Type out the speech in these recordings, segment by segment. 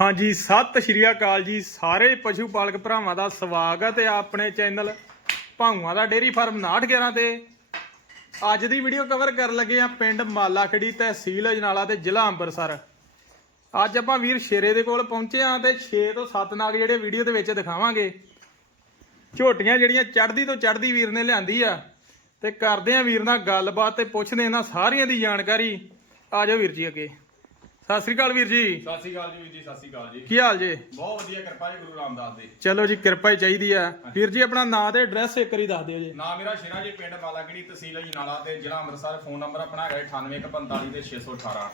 ਹਾਂਜੀ, ਸਤਿ ਸ਼੍ਰੀ ਅਕਾਲ ਜੀ। ਸਾਰੇ ਪਸ਼ੂ ਪਾਲਕ ਭਰਾਵਾਂ ਦਾ ਸਵਾਗਤ ਹੈ ਆਪਣੇ ਚੈਨਲ ਭਾਊਆਂ ਦਾ ਡੇਰੀ ਫਾਰਮ 911 ਤੇ। ਅੱਜ ਦੀ ਵੀਡੀਓ ਕਵਰ ਕਰਨ ਲੱਗੇ ਆ ਪਿੰਡ ਮਾਲਾਖੜੀ ਤਹਿਸੀਲ ਅਜਨਾਲਾ ਤੇ ਜ਼ਿਲ੍ਹਾ ਅੰਮ੍ਰਿਤਸਰ। ਅੱਜ ਆਪਾਂ ਵੀਰ ਸ਼ੇਰੇ ਦੇ ਕੋਲ ਪਹੁੰਚੇ ਆ ਤੇ 6 ਤੋਂ 7 ਨਾਲ ਜਿਹੜੇ ਵੀਡੀਓ ਦੇ ਵਿੱਚ ਦਿਖਾਵਾਂਗੇ। ਝੋਟੀਆਂ ਜਿਹੜੀਆਂ ਚੜਦੀ ਤੋਂ ਚੜਦੀ ਵੀਰ ਨੇ ਲਿਆਂਦੀ ਆ, ਤੇ ਕਰਦੇ ਆ ਵੀਰ ਨਾਲ ਗੱਲਬਾਤ ਤੇ ਪੁੱਛਦੇ ਇਹਨਾਂ ਸਾਰੀਆਂ ਦੀ ਜਾਣਕਾਰੀ। ਆ ਜਾਓ ਵੀਰ ਜੀ ਅੱਗੇ। ਸਤਿ ਸ੍ਰੀ ਅਕਾਲ ਵੀਰ ਜੀ। ਸਤਿ ਸ਼੍ਰੀ ਅਕਾਲ ਜੀ ਵੀਰ ਜੀ ਸਤਿ ਸ਼੍ਰੀ ਅਕਾਲ ਜੀ। ਕੀ ਹਾਲ ਜੇ? ਬਹੁਤ ਵਧੀਆ ਕਿਰਪਾ ਜੀ ਗੁਰੂ ਰਾਮਦਾਸ ਦੀ। ਚਲੋ ਜੀ ਕਿਰਪਾ ਹੀ ਚਾਹੀਦੀ ਆ। ਵੀਰ ਜੀ ਆਪਣਾ ਨਾਂ ਤੇ ਐਡਰੈਸ ਇੱਕ ਵਾਰੀ ਦੱਸ ਦਿਓ ਜੀ। ਨਾਮ ਮੇਰਾ ਸ਼ੇਰਾ ਜੀ ਪਿੰਡ ਮਾਲਾਗੜੀ ਤਹਿਸੀਲ ਅਜਨਾਲਾ ਤੇ ਜ਼ਿਲ੍ਹਾ ਅੰਮ੍ਰਿਤਸਰ। ਫੋਨ ਨੰਬਰ ਆਪਣਾ ਹੈਗਾ 9845 ਤੇ 618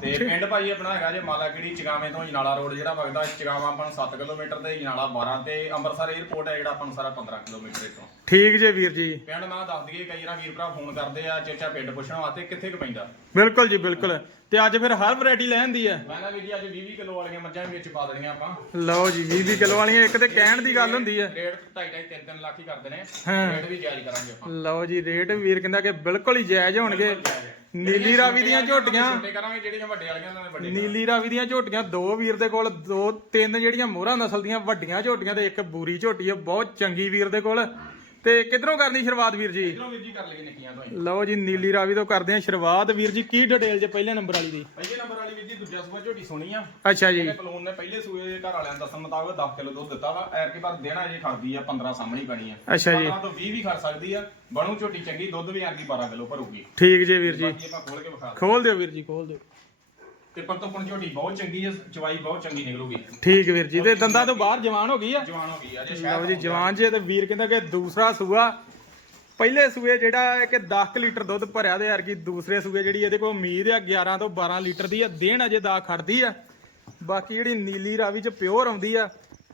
ਤੇ ਪਿੰਡ ਭਾਈ ਆਪਣਾ ਹੈਗਾ ਜੇ ਮਾਲਾਗੜੀ ਚਗਾਵੇਂ ਤੋਂ ਅਜਨਾਲਾ ਰੋਡ ਜਿਹੜਾ ਵਗਦਾ ਚਗਾਵਾਂ ਆਪਾਂ ਨੂੰ 7 ਕਿਲੋਮੀਟਰ ਤੇ ਅਜਨਾਲਾ 12 ਤੇ ਅੰਮ੍ਰਿਤਸਰ 에ਅਰਪੋਰਟ ਹੈ ਜਿਹੜਾ ਆਪਾਂ ਨੂੰ ਸਾਰਾ 15 ਕਿਲੋਮੀਟਰ ਇੱਥੋਂ। ਠੀਕ ਜੇ ਵੀਰ ਜੀ। ਪਿੰਡ ਮੈਂ ਦੱਸ ਦਈਏ ਕਈ ਵਾਰ ਵੀਰ ਭਰਾ ਫੋਨ ਕਰਦੇ ਆ ਚੇਚਾ ਪਿੰਡ ਪੁੱਛਣ ਵਾਸਤੇ ਕਿੱਥੇ ਕੁ ਪੈਂਦਾ। ਬਿਲਕੁਲ ਜੀ ਬਿਲਕੁਲ। ਤੇ ਅੱਜ ਫਿਰ ਹਰ ਵੈਰਾਈਟੀ ਲੈਂਦੀ ਆ ਮੈਂ ਨਾ ਵੀਰ ਜੀ ਅੱਜ 20 20 ਕਿਲੋ ਵਾਲੀਆਂ ਮੱਝਾਂ ਵਿੱਚ ਪਾ ਦੇਣੀਆਂ ਆਪਾਂ। ਲਓ ਜੀ 20 20 ਕਿਲੋ ਵਾਲੀਆਂ ਇੱਕ ਤੇ ਕਹਿਣ ਦੀ ਗੱਲ ਹੁੰਦੀ ਆ ਰੇਟ 2.5 3 3 ਲੱਖ ਹੀ ਕਰਦੇ ਨੇ। ਹਾਂ। ਰੇਟ ਵੀ ਜਾਇਜ਼ ਕਰਾਂਗੇ ਆਪਾਂ। ਲਓ ਜੀ ਰੇਟ ਵੀਰ ਕਹਿੰਦਾ ਕਿ ਬਿਲਕੁਲ ਹੀ ਜਾਇਜ਼ ਹੋਣਗੇ। ਨੀਲੀ ਰਾਵੀ ਦੀਆਂ ਝੋਟੀਆਂ। ਛੋਟੇ ਕਰਾਂਗੇ ਜਿਹੜੀਆਂ ਵੱਡੇ ਵਾਲੀਆਂ ਉਹਨਾਂ ਵੱਡੇ ਨੀਲੀ ਰਾਵੀ ਦੀਆਂ ਝੋਟੀਆਂ ਦੋ ਵੀਰ ਦੇ ਕੋਲ ਦੋ ਤਿੰਨ ਜਿਹੜੀਆਂ ਮੋਹਰਾ ਨਸਲ ਦੀਆਂ ਵੱਡੀਆਂ ਝੋਟੀਆਂ ਤੇ ਇੱਕ ਬੂਰੀ ਝੋਟੀ ਆ ਬਹੁਤ ਚੰਗੀ ਵੀਰ ਦੇ ਕੋਲ। ਤੇ ਕਿਧਰੋਂ ਕਰਨੀ ਸ਼ੁਰੂਆਤ ਵੀਰ ਜੀ? ਚਲੋ ਵੀਰ ਜੀ ਕਰ ਲਈਏ ਨਿੱਕੀਆਂ ਤੋਂ ਲਓ ਜੀ ਨੀਲੀ ਰਾਵੀ ਤੋਂ ਕਰਦੇ ਆ ਸ਼ੁਰੂਆਤ। ਵੀਰ ਜੀ ਕੀ ਡਿਟੇਲ ਜੇ ਪਹਿਲੇ ਨੰਬਰ ਵਾਲੀ ਦੀ? ਪਹਿਲੇ ਨੰਬਰ ਵਾਲੀ ਵੀਰ ਜੀ ਦੂਜਾ ਸੂਆ ਝੋਟੀ ਸੋਣੀ ਆ। ਅੱਛਾ ਜੀ। ਕਲੋਨ ਨੇ ਪਹਿਲੇ ਸੂਏ ਦੇ ਘਰ ਵਾਲਿਆਂ ਦਾ ਦੱਸਣ ਮੁਤਾਬਕ 10 ਕਿਲੋ ਦੁੱਧ ਦਿੱਤਾ ਵਾ। ਐਰ ਕੇ ਬਾਅਦ ਦੇਣਾ ਜੇ ਖੜਦੀ ਆ 15 ਸਾਹਮਣੇ ਬਣੀ ਆ। ਅੱਛਾ ਜੀ। 15 ਤੋਂ 20 ਵੀ ਖੜ ਸਕਦੀ ਆ। ਬਣੂ ਝੋਟੀ ਚੰਗੀ ਦੁੱਧ ਵੀ ਕੀ 12 ਕਿਲੋ ਭਰੂਗੀ। ਠੀਕ ਜੇ ਵੀਰ ਜੀ। ਬਾਕੀ ਆਪਾਂ ਖੋਲ ਕੇ ਵਿਖਾ ਖੋਲ ਦਿਓ ਵੀਰ ਜੀ ਖੋਲ ਦਿਓ। ਤੇ ਪਰ ਤੋਂ ਪਣ ਝੋਟੀ ਬਹੁਤ ਚੰਗੀ ਆ ਚਵਾਈ ਬਹੁਤ ਚੰਗੀ ਨਿਕਲੂਗੀ। ਠੀਕ ਵੀਰ ਜੀ ਤੇ ਦੰਦਾਂ ਤੋਂ ਬਾਹਰ ਜਵਾਨ ਹੋ ਗਈ ਆ। ਜਵਾਨ ਹੋ ਗਈ ਆ ਜੇ ਲਓ ਸ਼ਾਇਦ ਜੀ ਜਵਾਨ ਜੇ ਤੇ ਵੀਰ ਕਹਿੰਦਾ ਕਿ ਦੂਸਰਾ ਸੂਆ ਪਹਿਲੇ ਸੂਏ ਜਿਹੜਾ ਹੈ ਕਿ 10 ਲੀਟਰ ਦੁੱਧ ਭਰਿਆ ਦੇ ਯਾਰ ਕੀ ਦੂਸਰੇ ਸੂਏ ਜਿਹੜੀ ਇਹਦੇ ਕੋਲ ਉਮੀਦ ਆ 11 ਤੋਂ 12 ਲੀਟਰ ਦੀ ਆ ਦੇਣ ਅਜੇ ਦਾ ਖੜਦੀ ਆ। ਬਾਕੀ ਜਿਹੜੀ ਨੀਲੀ ਰਾਵੀ ਚ ਪਿਓਰ ਆਉਂਦੀ ਆ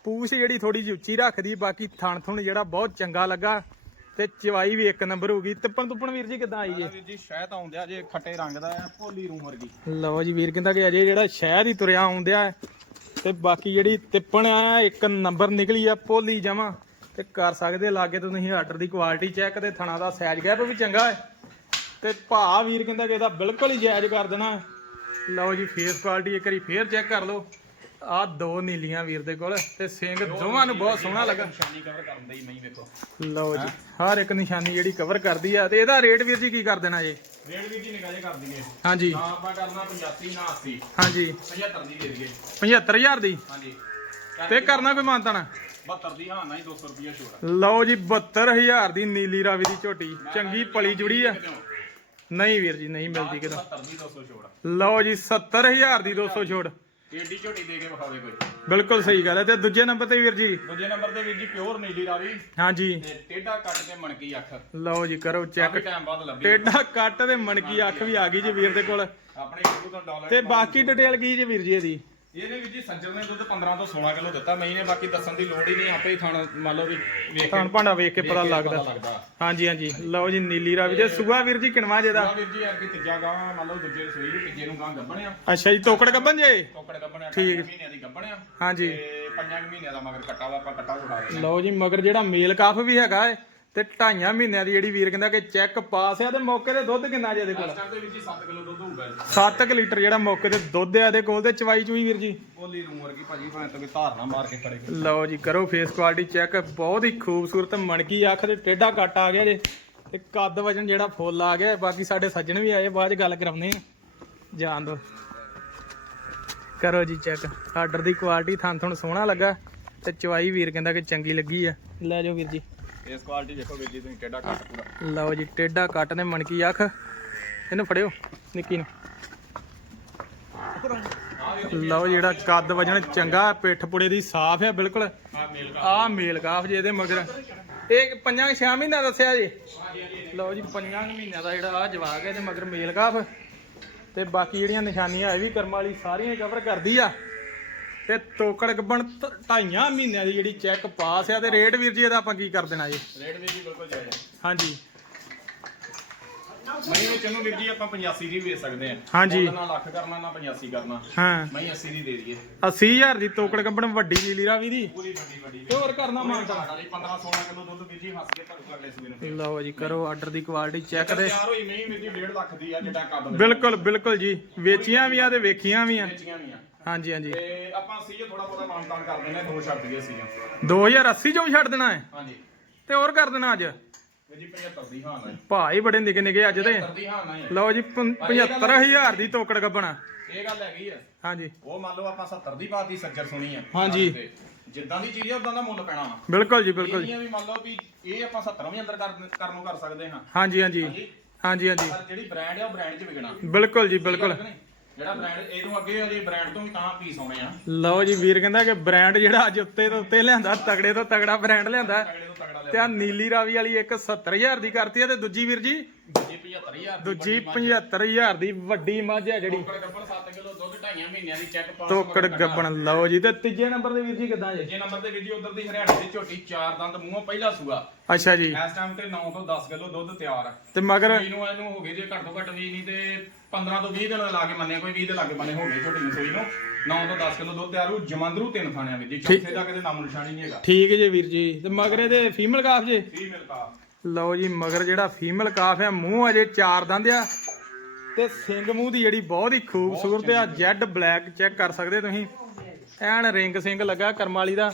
ਪੂਛ ਜਿਹੜੀ ਥੋੜੀ ਜਿਹੀ ਉੱਚੀ ਰੱਖਦੀ ਬਾਕੀ ਥਣ ਥੁਣ ਜਿਹੜਾ ਬਹੁਤ ਚੰਗਾ ਲੱਗਾ। ਤੇ ਚਵਾਈ ਵੀ ਇੱਕ ਨੰਬਰ ਹੋਊਗੀ। ਤਿੱਪਣ ਤੁੱਪਣ ਵੀਰ ਜੀ ਕਿਦਾਂ ਆਈ ਜੇ ਵੀਰ ਜੀ ਸ਼ਾਇਦ ਆਉਂਦਿਆ ਜੇ ਖੱਟੇ ਰੰਗ ਦਾ ਆ ਭੋਲੀ ਰੂਮ ਵਰਗੀ। ਲਓ ਜੀ ਵੀਰ ਕਹਿੰਦਾ ਕਿ ਅਜੇ ਜਿਹੜਾ ਸ਼ਹਿਦ ਹੀ ਤੁਰਿਆ ਆਉਂਦਿਆ ਹੈ ਤੇ ਬਾਕੀ ਜਿਹੜੀ ਤਿੱਪਣ ਆ ਇੱਕ ਨੰਬਰ ਨਿਕਲੀ ਆ ਪੋਲੀ ਜਮਾ। ਤੇ ਕਰ ਸਕਦੇ ਲਾਗੇ ਤੋਂ ਤੁਸੀਂ ਆਰਡਰ ਦੀ ਕੁਆਲਿਟੀ ਚੈੱਕ ਤੇ ਥਣਾ ਦਾ ਸਾਈਜ਼ ਗੈਪ ਵੀ ਚੰਗਾ ਹੈ ਤੇ ਭਾ ਵੀਰ ਕਹਿੰਦਾ ਕਿ ਇਹਦਾ ਬਿਲਕੁਲ ਹੀ ਜਾਇਜ਼ ਕਰ ਦੇਣਾ ਹੈ। ਲਓ ਜੀ ਫੇਸ ਕੁਆਲਿਟੀ ਇੱਕ ਵਾਰੀ ਫੇਰ ਚੈੱਕ ਕਰ ਲਓ। ਆ ਦੋ ਨੀਲੀਆਂ ਵੀਰ ਦੇ ਕੋਲ ਤੇ ਸਿੰਘ ਦੋਵਾਂ ਨੂੰ ਬਹੁਤ ਸੋਹਣਾ ਲੱਗਾ। ਨਿਸ਼ਾਨੀ ਕਵਰ ਕਰਨ ਦੀ ਮਈ ਵੇਖੋ ਲਓ ਜੀ ਹਰ ਇੱਕ ਨਿਸ਼ਾਨੀ ਜਿਹੜੀ ਕਵਰ ਕਰਦੀ ਆ ਤੇ ਇਹਦਾ ਰੇਟ ਵੀਰ ਜੀ ਕੀ ਕਰ ਦੇਣਾ ਜੀ? ਰੇਟ ਵੀ ਜੀ ਨਿਕਾਲੇ ਕਰ ਦਈਏ। ਹਾਂਜੀ। ਨਾ ਆਪਾਂ ਕਰਨਾ 85 ਨਾ 80 ਹਾਂਜੀ। 75 ਦੀ ਦੇ ਦਈਏ। 75000 ਦੀ? ਹਾਂਜੀ। ਤੇ ਕਰਨਾ ਕੋਈ ਮਾਨਤਾਣਾ 72 ਦੀ ਹਾਂ ਨਾ ਹੀ 200 ਰੁਪਏ ਛੋੜ। ਲਓ ਜੀ 72000 ਦੀ ਨੀਲੀ ਰਾਵੀ ਦੀ ਝੋਟੀ। ਚੰਗੀ ਪਲੀ ਜੁੜੀ ਆ। ਨਹੀਂ ਵੀਰ ਜੀ ਨਹੀਂ ਮਿਲਦੀ ਕਿਦੋਂ 70 ਦੀ 200 ਛੋੜ। ਲਓ ਜੀ 70000 ਦੀ 200 ਛੋੜ। ਏਡੀ ਝੋਟੀ ਦੇ ਕੇ ਵਿਖਾਵੇ ਕੋਈ। ਬਿਲਕੁਲ ਸਹੀ ਗੱਲ ਹੈ ਤੇ ਦੂਜੇ ਨੰਬਰ ਤੇ ਵੀਰ ਜੀ। ਦੂਜੇ ਨੰਬਰ ਤੇ ਵੀਰ ਜੀ ਪਿਓਰ ਨੀਲੀ ਰਾਵੀ। ਹਾਂਜੀ। ਤੇ ਟੇਡਾ ਕੱਟ ਕੇ ਮਣਕੀ ਅੱਖ। ਲਓ ਜੀ ਕਰੋ ਚੈੱਕ ਕਾਫੀ ਟਾਈਮ ਬਾਅਦ ਲੱਭੀ। ਟੇਡਾ ਕੱਟ ਤੇ ਮਣਕੀ ਅੱਖ ਵੀ ਆ ਗਈ ਜੀ ਵੀਰ ਦੇ ਕੋਲ। ਆਪਣੇ ਗੁਰੂ ਤੋਂ ਡਾਲਰ ਤੇ ਬਾਕੀ ਡਿਟੇਲ ਕੀ ਜੀ ਵੀਰ ਜੀ ਇਹਦੀ? ਇਹਨੇ ਵੀਰ ਜੀ ਸੱਜਰ ਨੇ ਦੁੱਧ 15 ਤੋਂ 16 ਕਿਲੋ ਦਿੱਤਾ। ਮੈਂ ਇਹਨੇ ਬਾਕੀ ਦੱਸਣ ਦੀ ਲੋੜ ਹੀ ਨਹੀਂ ਆਪੇ ਹੀ ਥਣ ਮੰਨ ਲਓ ਵੀ ਵੇਖ ਥਾਣ ਭਾਂਡਾ ਵੇਖ ਕੇ ਪਤਾ ਕੇ ਲੱਗਦਾ। ਹਾਂਜੀ ਹਾਂਜੀ। ਲਓ ਜੀ ਨੀਲੀ ਰਾਵੀ ਦੇ। ਸੂਆ ਵੀਰ ਜੀ ਕਿਣਵਾ ਜਿਹਦਾ। ਆ ਵੀਰ ਜੀ ਯਾਰ ਕਿ ਤੀਜਾ ਗਾਂ ਮੰਨ ਲਓ ਦੂਜੇ ਸੂਈ ਦੀ ਤੀਜੇ ਨੂੰ ਗਾਂ ਗੱਬਣਿਆ ਅੱਛਾ ਜੀ ਤੋਕੜ ਕੱਬਨ ਜੇ? ਟੋਕੜ ਗੱਬਣਿਆ ਠੀਕ। ਮਹੀਨਿਆਂ ਦੀ ਗੱਬਣਿਆ ਹਾਂਜੀ। ਤੇ ਪੰਜਾਂ ਕੁ ਮਹੀਨਿਆਂ ਦਾ ਮਗਰ ਕੱਟਾ ਵਾ ਆਪਾਂ ਲਓ ਜੀ ਮਗਰ ਜਿਹੜਾ ਮੇਲ ਕਾਫ ਵੀ ਹੈਗਾ ਏ ਤੇ ਢਾਈਆਂ ਮਹੀਨਿਆਂ ਦੀ ਜਿਹੜੀ ਵੀਰ ਕਹਿੰਦਾ ਕਿ ਚੈੱਕ ਪਾਸ ਆ ਤੇ ਮੌਕੇ ਤੇ ਦੁੱਧ ਕਿੰਨਾ ਜੇ ਇਹਦੇ ਕੋਲ? ਸਟਾਰ ਦੇ ਵਿੱਚ ਹੀ 7 ਕਿਲੋ ਦੁੱਧ ਹੋਊਗਾ ਜੀ। 7 ਲੀਟਰ ਜਿਹੜਾ ਮੌਕੇ ਤੇ ਦੁੱਧ ਆ ਇਹਦੇ ਕੋਲ ਤੇ ਚਵਾਈ ਚੂਈ ਵੀਰ ਜੀ? ਬੋਲੀ ਰੂਮ ਵਰਗੀ ਭਾਜੀ ਭਾਵੇਂ ਤਾਂ ਕੋਈ ਧਾਰ ਨਾ ਮਾਰ ਕੇ ਖੜੇ ਲਓ ਜੀ ਕਰੋ ਫੇਸ ਕੁਆਲਿਟੀ ਚੈੱਕ ਬਹੁਤ ਹੀ ਖੂਬਸੂਰਤ ਮਣਕੀ ਅੱਖ ਤੇ ਟੇਢਾ ਕੱਟ ਆ ਗਿਆ ਜੇ। ਤੇ ਕੱਦ ਵਜਨ ਜਿਹੜਾ ਫੁੱਲ ਆ ਗਿਆ ਬਾਕੀ ਸਾਡੇ ਸੱਜਣ ਵੀ ਆਏ ਬਾਅਦ ਚ ਗੱਲ ਕਰਾਉਂਦੇ ਆ। ਜਾਣ ਦੋ। ਕਰੋ ਜੀ ਚੈੱਕ ਆਰਡਰ ਦੀ ਕੁਆਲਿਟੀ ਥਾਂ ਥਣ ਸੋਹਣਾ ਲੱਗਾ। ਤੇ ਚਵਾਈ ਵੀਰ ਕਹਿੰਦਾ ਕਿ ਚੰਗੀ ਲੱਗੀ ਆ। ਲੈ ਜਾਓ ਵੀਰ ਜੀ। ਇਸ ਕੁਆਲਿਟੀ ਦੇਖੋ ਵੀਰ ਜੀ, ਤੁਸੀਂ ਟੇਡਾ ਕੱਟ ਪੂਰਾ। ਲਓ ਜੀ, ਟੇਢਾ ਕੱਟ ਨੇ, ਮਣਕੀ ਅੱਖ। ਇਹਨੂੰ ਫੜਿਓ, ਨਿੱਕੀ ਨੂੰ। ਲਓ ਜਿਹੜਾ ਕੱਦ ਵਜਣ, ਚੰਗਾ, ਪਿੱਠ ਪੁੜੇ ਦੀ ਸਾਫ਼ ਹੈ ਬਿਲਕੁਲ। ਆ ਮੇਲ ਆਹ ਮੇਲ ਕਾਫ ਜੇ ਇਹਦੇ ਮਗਰ। ਇਹ ਪੰਜਾਂ ਛੇ ਮਹੀਨਾ ਦੱਸਿਆ ਜੀ। ਲਓ ਜੀ, ਪੰਜਾਂ ਕੁ ਮਹੀਨਿਆਂ ਦਾ ਜਿਹੜਾ ਆ ਜਵਾਕ ਹੈ ਇਹਦੇ ਮਗਰ ਮੇਲ ਕਾਫ। ਤੇ ਬਾਕੀ ਜਿਹੜੀਆਂ ਨਿਸ਼ਾਨੀਆਂ, ਇਹ ਵੀ ਕਰਮ ਵਾਲੀ ਸਾਰੀਆਂ ਕਵਰ ਕਰਦੀ ਆ। ਤੇ ਤੋਕੜ ਗੱਬਣ ਢਾਈਆਂ ਮਹੀਨਿਆਂ ਦੀ ਜਿਹੜੀ ਚੈੱਕ ਪਾਸ ਆ ਤੇ ਰੇਟ ਵੀਰ ਜੀ ਇਹਦਾ ਆਪਾਂ ਕੀ ਕਰ ਦੇਣਾ ਜੀ? ਰੇਟ ਵੀ ਜੀ ਬਿਲਕੁਲ ਜਾਇਜ਼ ਹੈ। ਹਾਂਜੀ। ਮਈ ਵਿੱਚ ਇਹਨੂੰ ਵੀਰ ਜੀ ਆਪਾਂ 85 ਦੀ ਵੇਚ ਸਕਦੇ ਆ ਹਾਂਜੀ। ਨਾ ਲੱਖ ਕਰਨਾ ਨਾ 85 ਕਰਨਾ। ਹਾਂ। ਮਈ 80 ਦੀ ਦੇ ਦਈਏ। 80000 ਦੀ ਤੋਕੜ ਗੱਬਣ ਵੱਡੀ ਨੀਲੀ ਰਾਵੀ ਦੀ। ਪੂਰੀ ਵੱਡੀ ਵੱਡੀ। ਤੇ ਹੋਰ ਕਰਨਾ ਮਾਨਤਾ। ਸਾਡੀ 15 16 ਕਿਲੋ ਦੁੱਧ ਵੀਰ ਜੀ ਹੱਸ ਕੇ ਘਰ ਅਗਲੇ ਸੂਏ ਨੂੰ ਲਓ ਜੀ ਕਰੋ ਆਰਡਰ ਦੀ ਕੁਆਲਿਟੀ ਚੈੱਕ ਦੇ ਤਿਆਰ ਹੋਈ ਨਹੀਂ ਵੀਰ ਜੀ 1.5 ਲੱਖ ਦੀ ਆ ਦੇ ਬਿਲਕੁਲ ਬਿਲਕੁਲ ਜੀ। ਵੇਚੀਆਂ ਵੀ ਆ ਤੇ ਵੇਖੀਆਂ ਵੀ ਆ। ਵੇਚੀਆਂ ਵੀ ਆ। ਹਾਂਜੀ ਹਾਂਜੀ। ਤੇ ਆਪਾਂ ਸੀ ਥੋੜਾ ਬਹੁਤਾ ਮਾਨਤਾਨ ਕਰ ਦਿੰਦੇ ਦੋ ਛੱਡ ਦਈਏ ਸੀ 2080 ਚੋਂ ਵੀ ਛੱਡ ਦੇਣਾ ਹੈ? ਹਾਂਜੀ। ਤੇ ਹੋਰ ਕਰ ਦੇਣਾ ਅੱਜ? ਜੀ 75 ਦੀ ਹਾਂ ਨਾ ਜੀ। ਭਾਈ ਬੜੇ ਨਿੱਕੇ ਨਿੱਕੇ ਅੱਜ ਤੇ। 75 ਦੀ ਹਾਂ ਨਾ ਜੀ ਲਓ ਜੀ 75000 ਦੀ ਤੋਕੜ ਗੱਬਣਾ। ਇਹ ਗੱਲ ਹੈਗੀ ਆ। ਹਾਂਜੀ। ਉਹ ਮੰਨ ਲਓ ਆਪਾਂ 70 ਦੀ ਬਾਤ ਦੀ ਸੱਜਰ ਸੁਣੀ ਆ। ਹਾਂਜੀ। ਤੇ ਜਿੱਦਾਂ ਦੀ ਚੀਜ਼ ਆ ਉਦਾਂ ਦਾ ਮੁੱਲ ਪੈਣਾ ਵਾ। ਬਿਲਕੁਲ ਜੀ ਬਿਲਕੁਲ ਆ ਵੀ ਮੰਨ ਲਓ ਵੀ ਇਹ ਆਪਾਂ 70 ਵੀ ਅੰਦਰ ਕਰ ਕਰਨ ਨੂੰ ਕਰ ਸਕਦੇ ਹਾਂ। ਹਾਂਜੀ ਹਾਂਜੀ। ਹਾਂਜੀ। ਹਾਂਜੀ ਹਾਂਜੀ। ਪਰ ਜਿਹੜੀ ਬ੍ਰਾਂਡ ਆ ਉਹ ਬ੍ਰਾਂਡ 'ਚ ਵਿਕਣਾ। ਬਿਲਕੁਲ ਜੀ ਬਿਲਕੁਲ ਠੀਕ ਆ ਕਿ ਨਹੀਂ? ਜਿਹੜਾ ਬ੍ਰਾਂਡ ਇਹਨੂੰ ਅੱਗੇ ਅਜੇ ਬ੍ਰਾਂਡ ਤੋਂ ਵੀ ਤਾਂ ਪੀਸ ਆਉਣੇ ਆ। ਲਓ ਜੀ ਵੀਰ ਕਹਿੰਦਾ ਕਿ ਬ੍ਰਾਂਡ ਜਿਹੜਾ ਅੱਜ ਉੱਤੇ ਤੋਂ ਉੱਤੇ ਲਿਆਂਦਾ ਤਗੜੇ ਤੋਂ ਤਗੜਾ ਬ੍ਰਾਂਡ ਲਿਆਂਦਾ। ਤਗੜੇ ਤੋਂ ਤਗੜਾ ਲੈ ਤੇ ਆ ਨੀਲੀ ਰਾਵੀ ਵਾਲੀ ਇੱਕ 70000 ਦੀ ਕਰਤੀ ਹੈ ਤੇ ਦੂਜੀ ਵੀਰ ਜੀ? ਜੀ 75000 ਦੂਜੀ 75000 ਦੀ ਵੱਡੀ ਮੱਝ ਹੈ ਜਿਹੜੀ। ਟੋਕੜ ਗੱਪਣ 7 ਕਿਲੋ ਦੁੱਧ ਢਾਈਆਂ ਮਹੀਨਿਆਂ ਦੀ ਚੈੱਕ ਪਾਸ ਤੋਕੜ ਗੱਬਣ ਲਓ ਜੀ ਤੇ ਤੀਜੇ ਨੰਬਰ ਦੇ ਵੀਰ ਜੀ ਕਿਦਾਂ ਜੇ? ਜੇ ਨੰਬਰ ਤੇ ਵੀਡੀਓ ਉਧਰ ਦੀ ਹਰਿਆਣੇ ਦੀ ਝੋਟੀ ਚਾਰ ਦੰਦ ਮੂੰਹੋਂ ਪਹਿਲਾ ਸੂਆ। ਅੱਛਾ ਜੀ। ਇਸ ਟਾਈਮ ਤੇ 9 ਤੋਂ 10 ਕਿਲੋ ਦੁੱਧ ਤਿਆਰ ਆ। ਤੇ ਮਗਰ ਇਹਨੂੰ ਇਹਨੂੰ ਹੋ ਗਏ ਜੇ ਘੱਟ ਤੋਂ ਘੱਟ ਵੀ ਨਹੀਂ ਤੇ 15 ਤੋਂ 20 ਦਿਨ ਲਾ ਕੇ ਮੰਨੇ ਕੋਈ 20 ਦੇ ਲਾਗੇ ਬੰਨੇ ਹੋ ਗਏ ਝੋਟੀ ਨੂੰ ਸੂਈ ਨੂੰ। 9 ਤੋਂ 10 ਕਿਲੋ ਦੁੱਧ ਤਿਆਰ ਹੋ ਜਮੰਦਰੂ ਤਿੰਨ ਥਾਣਿਆਂ ਵਿੱਚ ਜੀ। ਚੌਥੇ ਦਾ ਕਿਤੇ ਨਾਮ ਨਿਸ਼ਾਨੀ ਨਹੀਂ ਹੈਗਾ। ਠੀਕ ਜੇ ਵੀਰ ਜੀ ਤੇ ਮਗਰ ਇਹਦੇ ਫੀਮੇਲ ਕਾਫ ਜੇ? 20 ਮਿਲਕਾ ਲਓ ਜੀ ਮਗਰ ਜਿਹੜਾ ਫੀਮੇਲ ਕਾਫ ਹੈ ਮੂੰਹ ਅਜੇ ਚਾਰ ਦੰਦ ਆ। ਤੇ ਸਿੰਗ ਮੂੰਹ ਦੀ ਜਿਹੜੀ ਬਹੁਤ ਹੀ ਖੂਬਸੂਰਤ ਆ ਜੈਡ ਬਲੈਕ ਚੈੱਕ ਕਰ ਸਕਦੇ ਤੁਸੀਂ। ਐਨ ਰਿੰਗ ਸਿੰਗ ਲੱਗਾ ਕਰਮਾਲੀ ਦਾ।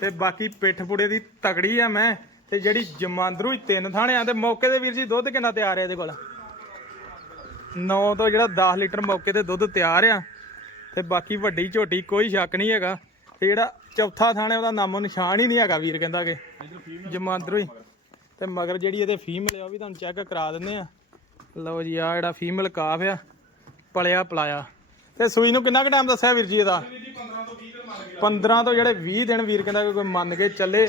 ਤੇ ਬਾਕੀ ਪਿੱਠ ਪੁੜੇ ਦੀ ਤਕੜੀ ਆ ਮੈਂ, ਤੇ ਜਿਹੜੀ ਜਮਾਂਦਰੂ ਤਿੰਨ ਥਾਣੇ ਆ, ਤੇ ਮੌਕੇ ਦੇ ਵੀਰ ਜੀ ਦੁੱਧ ਕਿੰਨਾ ਤਿਆਰ ਆ ਇਹਦੇ ਕੋਲ? 9 ਤੋਂ ਜਿਹੜਾ 10 ਲੀਟਰ ਮੌਕੇ ਤੇ ਦੁੱਧ ਤਿਆਰ ਆ, ਤੇ ਬਾਕੀ ਵੱਡੀ ਝੋਟੀ ਕੋਈ ਸ਼ੱਕ ਨਹੀਂ ਹੈਗਾ। ਤੇ ਜਿਹੜਾ ਚੌਥਾ ਥਾਣੇ, ਉਹਦਾ ਨਾਮੋ ਨਿਸ਼ਾਨ ਹੀ ਨਹੀਂ ਹੈਗਾ ਵੀਰ, ਕਹਿੰਦਾ ਕਿ। ਜਮਾਂਦਰੂ ਤੇ ਮਗਰ ਜਿਹੜੀ ਇਹਦੇ ਫੀਮੇਲ ਆ, ਉਹ ਵੀ ਤੁਹਾਨੂੰ ਚੈੱਕ ਕਰਾ ਦਿੰਦੇ ਆ। ਲਓ ਜੀ ਆ ਜਿਹੜਾ ਫੀਮੇਲ ਕਾਫ ਆ ਪਲਿਆ ਪਲਾਇਆ। ਤੇ ਸੂਈ ਨੂੰ ਕਿੰਨਾ ਕੁ ਟਾਈਮ ਦੱਸਿਆ ਵੀਰ ਜੀ ਇਹਦਾ? ਜੀ 15 ਤੋਂ 20 ਦਿਨ ਮੰਨ ਕੇ 15 ਤੋਂ ਜਿਹੜੇ 20 ਦਿਨ ਵੀਰ ਕਹਿੰਦਾ ਕੋਈ ਮੰਨ ਕੇ ਚੱਲੇ।